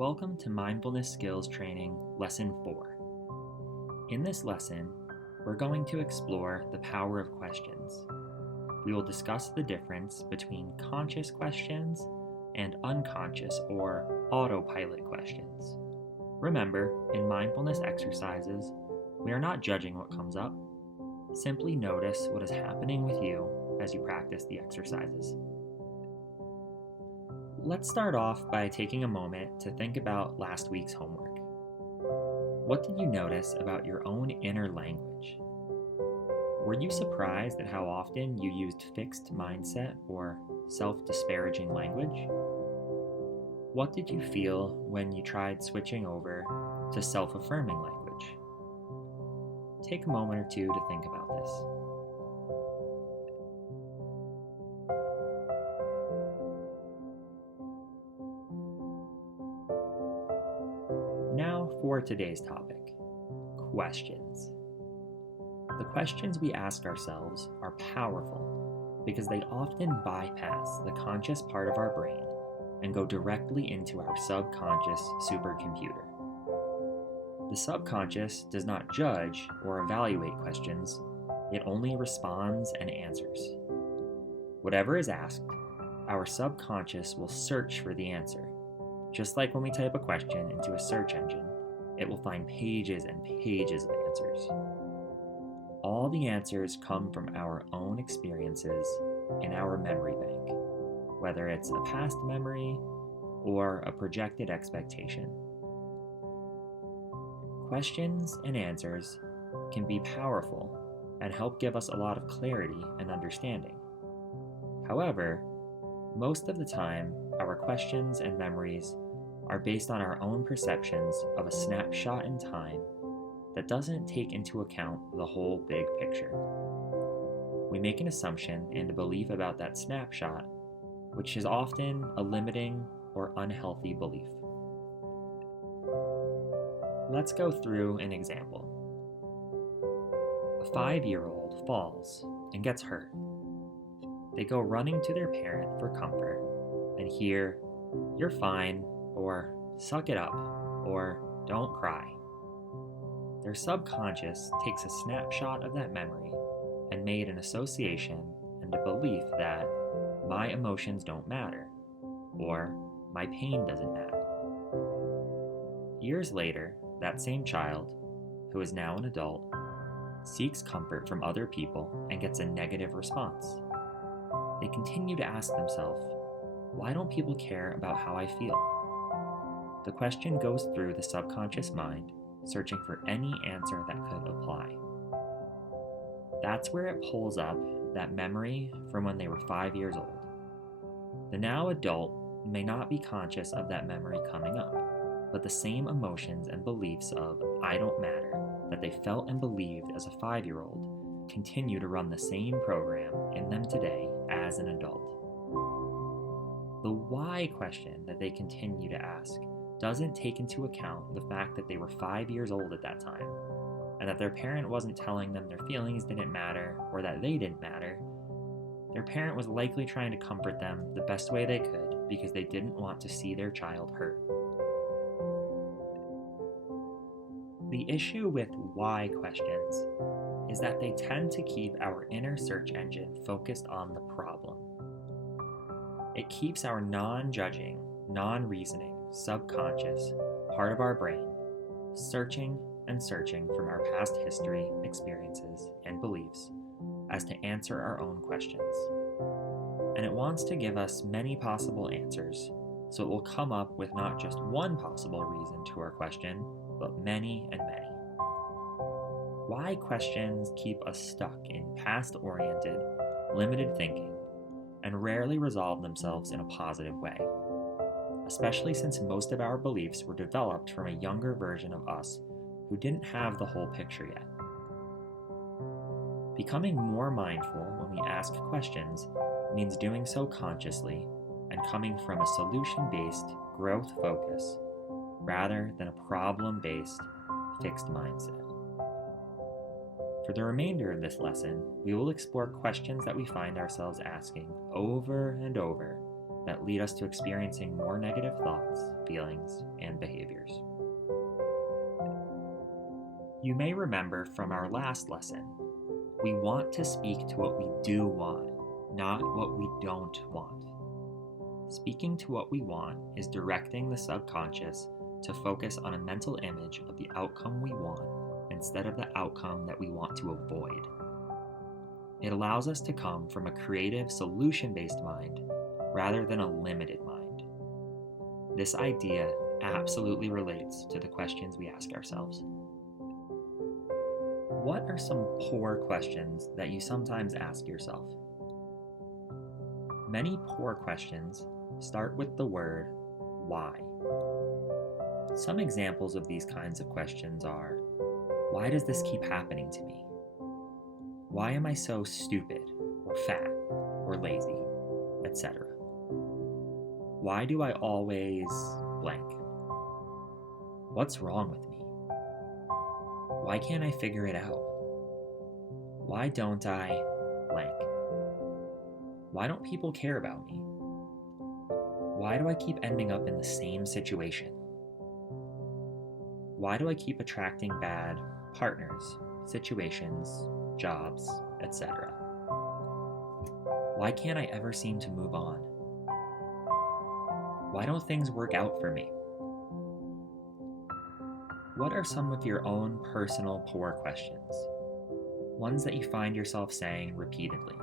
Welcome to Mindfulness Skills Training Lesson 4. In this lesson, we're going to explore the power of questions. We will discuss the difference between conscious questions and unconscious or autopilot questions. Remember, in mindfulness exercises, we are not judging what comes up. Simply notice what is happening with you as you practice the exercises. Let's start off by taking a moment to think about last week's homework. What did you notice about your own inner language? Were you surprised at how often you used fixed mindset or self-disparaging language? What did you feel when you tried switching over to self-affirming language? Take a moment or two to think about this. Now for today's topic, questions. The questions we ask ourselves are powerful because they often bypass the conscious part of our brain and go directly into our subconscious supercomputer. The subconscious does not judge or evaluate questions, it only responds and answers. Whatever is asked, our subconscious will search for the answer. Just like when we type a question into a search engine, it will find pages and pages of answers. All the answers come from our own experiences in our memory bank, whether it's a past memory or a projected expectation. Questions and answers can be powerful and help give us a lot of clarity and understanding. However, most of the time, our questions and memories are based on our own perceptions of a snapshot in time that doesn't take into account the whole big picture. We make an assumption and a belief about that snapshot, which is often a limiting or unhealthy belief. Let's go through an example. A 5-year-old falls and gets hurt. They go running to their parent for comfort and hear, "You're fine," or "Suck it up," or "Don't cry." Their subconscious takes a snapshot of that memory and made an association and a belief that my emotions don't matter, or my pain doesn't matter. Years later, that same child, who is now an adult, seeks comfort from other people and gets a negative response. They continue to ask themselves, why don't people care about how I feel? The question goes through the subconscious mind, searching for any answer that could apply. That's where it pulls up that memory from when they were 5 years old. The now adult may not be conscious of that memory coming up, but the same emotions and beliefs of "I don't matter" that they felt and believed as a 5-year-old continue to run the same program in them today as an adult. The why question that they continue to ask doesn't take into account the fact that they were 5 years old at that time, and that their parent wasn't telling them their feelings didn't matter or that they didn't matter. Their parent was likely trying to comfort them the best way they could because they didn't want to see their child hurt. The issue with why questions is that they tend to keep our inner search engine focused on the problem. It keeps our non-judging, non-reasoning, subconscious part of our brain searching and searching from our past history, experiences, and beliefs as to answer our own questions. And it wants to give us many possible answers, so it will come up with not just one possible reason to our question, but many and many. Why questions keep us stuck in past-oriented, limited thinking and rarely resolve themselves in a positive way, especially since most of our beliefs were developed from a younger version of us who didn't have the whole picture yet. Becoming more mindful when we ask questions means doing so consciously and coming from a solution-based growth focus rather than a problem-based fixed mindset. For the remainder of this lesson, we will explore questions that we find ourselves asking over and over that lead us to experiencing more negative thoughts, feelings, and behaviors. You may remember from our last lesson, we want to speak to what we do want, not what we don't want. Speaking to what we want is directing the subconscious to focus on a mental image of the outcome we want instead of the outcome that we want to avoid. It allows us to come from a creative, solution-based mind rather than a limited mind. This idea absolutely relates to the questions we ask ourselves. What are some poor questions that you sometimes ask yourself? Many poor questions start with the word why. Some examples of these kinds of questions are, why does this keep happening to me? Why am I so stupid, or fat, or lazy, etc.? Why do I always blank? What's wrong with me? Why can't I figure it out? Why don't I blank? Why don't people care about me? Why do I keep ending up in the same situation? Why do I keep attracting bad partners, situations, jobs, etc.? Why can't I ever seem to move on? Why don't things work out for me? What are some of your own personal poor questions? Ones that you find yourself saying repeatedly.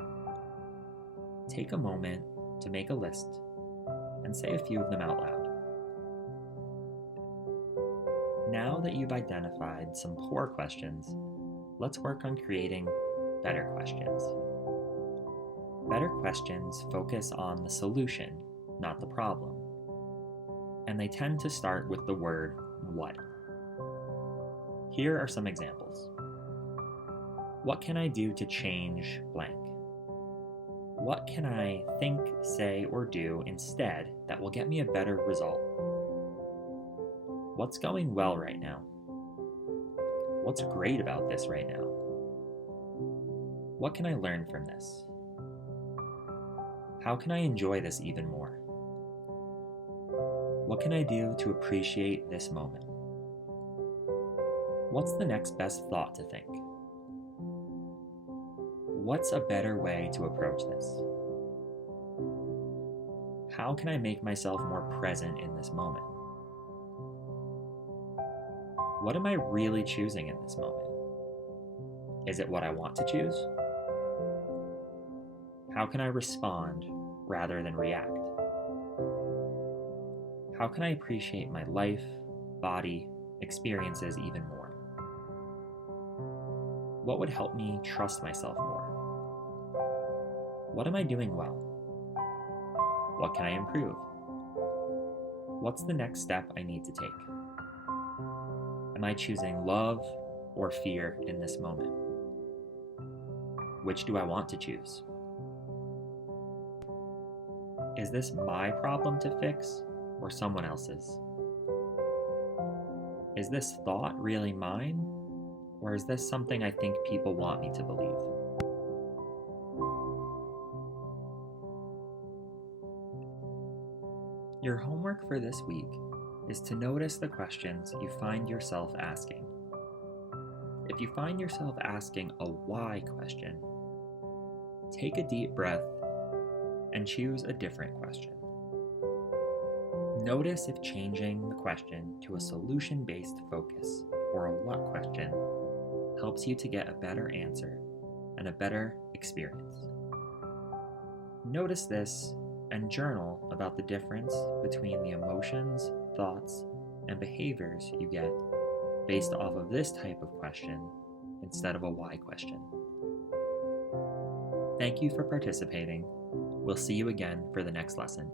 Take a moment to make a list and say a few of them out loud. Now that you've identified some poor questions, let's work on creating better questions. Better questions focus on the solution, not the problem. And they tend to start with the word what. Here are some examples. What can I do to change blank? What can I think, say, or do instead that will get me a better result? What's going well right now? What's great about this right now? What can I learn from this? How can I enjoy this even more? What can I do to appreciate this moment? What's the next best thought to think? What's a better way to approach this? How can I make myself more present in this moment? What am I really choosing in this moment? Is it what I want to choose? How can I respond rather than react? How can I appreciate my life, body, experiences even more? What would help me trust myself more? What am I doing well? What can I improve? What's the next step I need to take? Am I choosing love or fear in this moment? Which do I want to choose? Is this my problem to fix or someone else's? Is this thought really mine, or is this something I think people want me to believe? Your homework for this week is to notice the questions you find yourself asking. If you find yourself asking a why question, take a deep breath and choose a different question. Notice if changing the question to a solution-based focus or a what question helps you to get a better answer and a better experience. Notice this and journal about the difference between the emotions, thoughts, and behaviors you get based off of this type of question instead of a why question. Thank you for participating. We'll see you again for the next lesson.